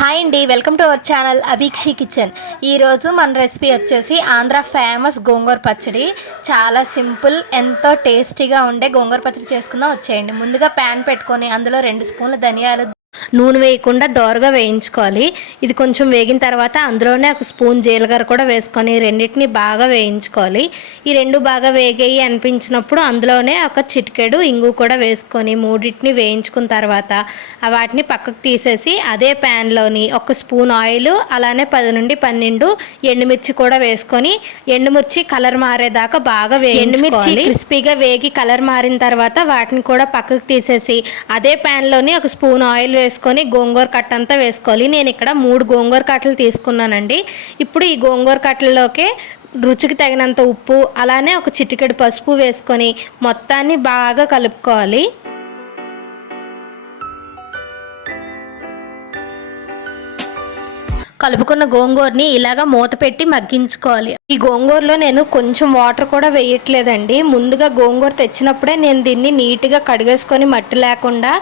Hi అండి, welcome to our channel Abhikshi kitchen. ఈరోజు మన రెసిపీ వచ్చేసి ఆంధ్ర ఫేమస్ గోంగూర పచ్చడి. చాలా సింపుల్, ఎంతో టేస్టీగా ఉండే గోంగూర పచ్చడి చేసుకుందాం వచ్చేయండి. ముందుగా ప్యాన్ పెట్టుకొని అందులో 2 స్పూన్ల ధనియాలు, నూనె వేయకుండా దోరగా వేయించుకోవాలి. ఇది కొంచెం వేగిన తర్వాత అందులోనే 1 స్పూన్ జీలకర్ర కూడా వేసుకొని రెండింటిని బాగా వేయించుకోవాలి. ఈ 2 బాగా వేగాయి అనిపించినప్పుడు అందులోనే 1 చిటికెడు ఇంగు కూడా వేసుకొని మూడింటిని వేయించుకున్న తర్వాత వాటిని పక్కకు తీసేసి అదే ప్యాన్లోని 1 స్పూన్ ఆయిల్, అలానే 10 నుండి 12 ఎండుమిర్చి కూడా వేసుకొని ఎండుమిర్చి కలర్ మారేదాకా బాగా ఎండుమిర్చి క్రిస్పీగా వేగి కలర్ మారిన తర్వాత వాటిని కూడా పక్కకు తీసేసి అదే ప్యాన్లోని 1 స్పూన్ ఆయిల్ వేసుకొని గోంగూర కట్ట అంతా వేసుకోవాలి. నేను ఇక్కడ 3 గోంగూర కట్టలు తీసుకున్నానండి. ఇప్పుడు ఈ గోంగూర కట్టలలోకి రుచికి తగినంత ఉప్పు, అలానే 1 చిటికెడు పసుపు వేసుకొని మొత్తాన్ని బాగా కలుపుకోవాలి. కలుపుకున్న గోంగూరని ఇలాగా మూత పెట్టి మగ్గించుకోవాలి. ఈ గోంగూరలో నేను కొంచెం వాటర్ కూడా వేయట్లేదండి. ముందుగా గోంగూర తెచ్చినప్పుడే నేను దీన్ని నీట్గా కడిగేసుకొని మట్టి లేకుండా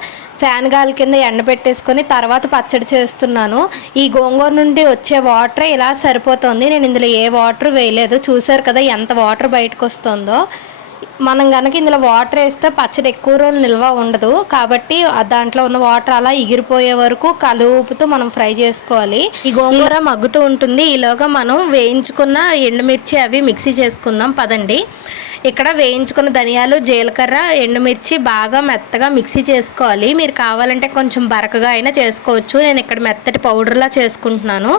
ఫ్యాన్ గాలి కింద ఎండబెట్టేసుకొని తర్వాత పచ్చడి చేస్తున్నాను. ఈ గోంగూర నుండి వచ్చే వాటర్ ఇలా సరిపోతుంది. నేను ఇందులో ఏ వాటర్ వేయలేదు. చూసారు కదా ఎంత వాటర్ బయటకు వస్తుందో. మనం కనుక ఇందులో వాటర్ వేస్తే పచ్చడి ఎక్కువ రోజులు నిల్వ ఉండదు. కాబట్టి దాంట్లో ఉన్న వాటర్ అలా ఎగిరిపోయే వరకు కలుపుతూ మనం ఫ్రై చేసుకోవాలి. ఈ గోంగూర మగ్గుతూ ఉంటుంది. ఈలోగా మనం వేయించుకున్న ఎండుమిర్చి అవి మిక్సీ చేసుకుందాం పదండి. ఇక్కడ వేయించుకున్న ధనియాలు, జీలకర్ర, ఎండుమిర్చి బాగా మెత్తగా మిక్సీ చేసుకోవాలి. మీరు కావాలంటే కొంచెం బరకగా అయినా చేసుకోవచ్చు. నేను ఇక్కడ మెత్తటి పౌడర్లా చేసుకుంటున్నాను.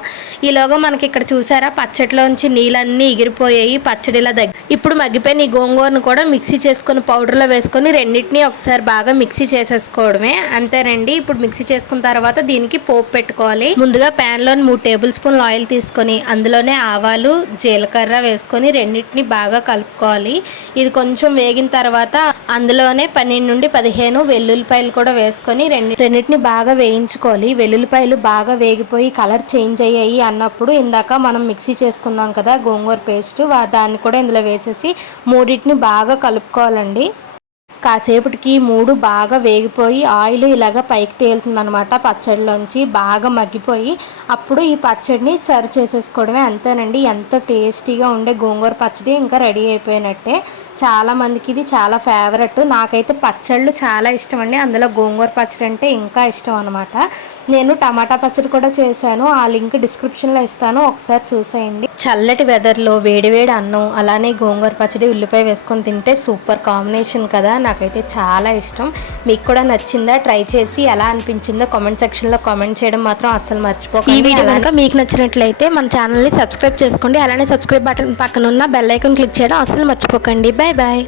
ఈలోగా మనకి ఇక్కడ చూసారా పచ్చడిలోంచి నీళ్ళన్నీ ఎగిరిపోయాయి. పచ్చడిలా ఇప్పుడు మగ్గిపోయిన ఈ గోంగూరను కూడా మిక్సీ చేసుకుని పౌడర్లో వేసుకొని రెండింటినీ ఒకసారి బాగా మిక్సీ చేసేసుకోవడమే, అంతేనండి. ఇప్పుడు మిక్సీ చేసుకున్న తర్వాత దీనికి పోపు పెట్టుకోవాలి. ముందుగా ప్యాన్లో 3 టేబుల్ స్పూన్ల ఆయిల్ తీసుకొని అందులోనే ఆవాలు, జీలకర్ర వేసుకొని రెండింటినీ బాగా కలుపుకోవాలి. ఇది కొంచెం వేగిన తర్వాత అందులోనే 12 నుండి 15 వెల్లుల్లిపాయలు కూడా వేసుకొని రెండింటిని బాగా వేయించుకోవాలి. వెల్లుల్లిపాయలు బాగా వేగిపోయి కలర్ చేంజ్ అయ్యాయి అన్నప్పుడు ఇందాక మనం మిక్సీ చేసుకున్నాం కదా గోంగూర పేస్ట్, దాన్ని కూడా ఇందులో వేసేసి మూడింటిని బాగా కలుపుకోవాలండి. కాసేపటికి 3 బాగా వేగిపోయి ఆయిల్ ఇలాగ పైకి తేలుతుందనమాట. పచ్చడిలోంచి బాగా మగ్గిపోయి అప్పుడు ఈ పచ్చడిని సర్వ్ చేసేసుకోవడమే, అంతేనండి. ఎంతో టేస్టీగా ఉండే గోంగూర పచ్చడి ఇంకా రెడీ అయిపోయినట్టే. చాలామందికి ఇది చాలా ఫేవరెట్. నాకైతే పచ్చళ్ళు చాలా ఇష్టం అండి. అందులో గోంగూర పచ్చడి అంటే ఇంకా ఇష్టం అనమాట. నేను టమాటా పచ్చడి కూడా చేశాను. ఆ లింక్ డిస్క్రిప్షన్లో ఇస్తాను, ఒకసారి చూసేయండి. చల్లటి వెదర్లో వేడివేడి అన్నం, అలానే గోంగూర పచ్చడి, ఉల్లిపాయ వేసుకొని తింటే సూపర్ కాంబినేషన్ కదా. నాకైతే చాలా ఇష్టం. మీకు కూడా నచ్చిందా? ట్రై చేసి ఎలా అనిపించిందో కామెంట్ సెక్షన్లో కామెంట్ చేయడం మాత్రం అస్సలు మర్చిపోకండి. ఈ వీడియో కనుక మీకు నచ్చినట్లయితే మన ఛానల్ని సబ్స్క్రైబ్ చేసుకోండి. అలానే సబ్స్క్రైబ్ బటన్ పక్కన ఉన్న బెల్ ఐకాన్ క్లిక్ చేయడం అస్సలు మర్చిపోకండి. Bye bye.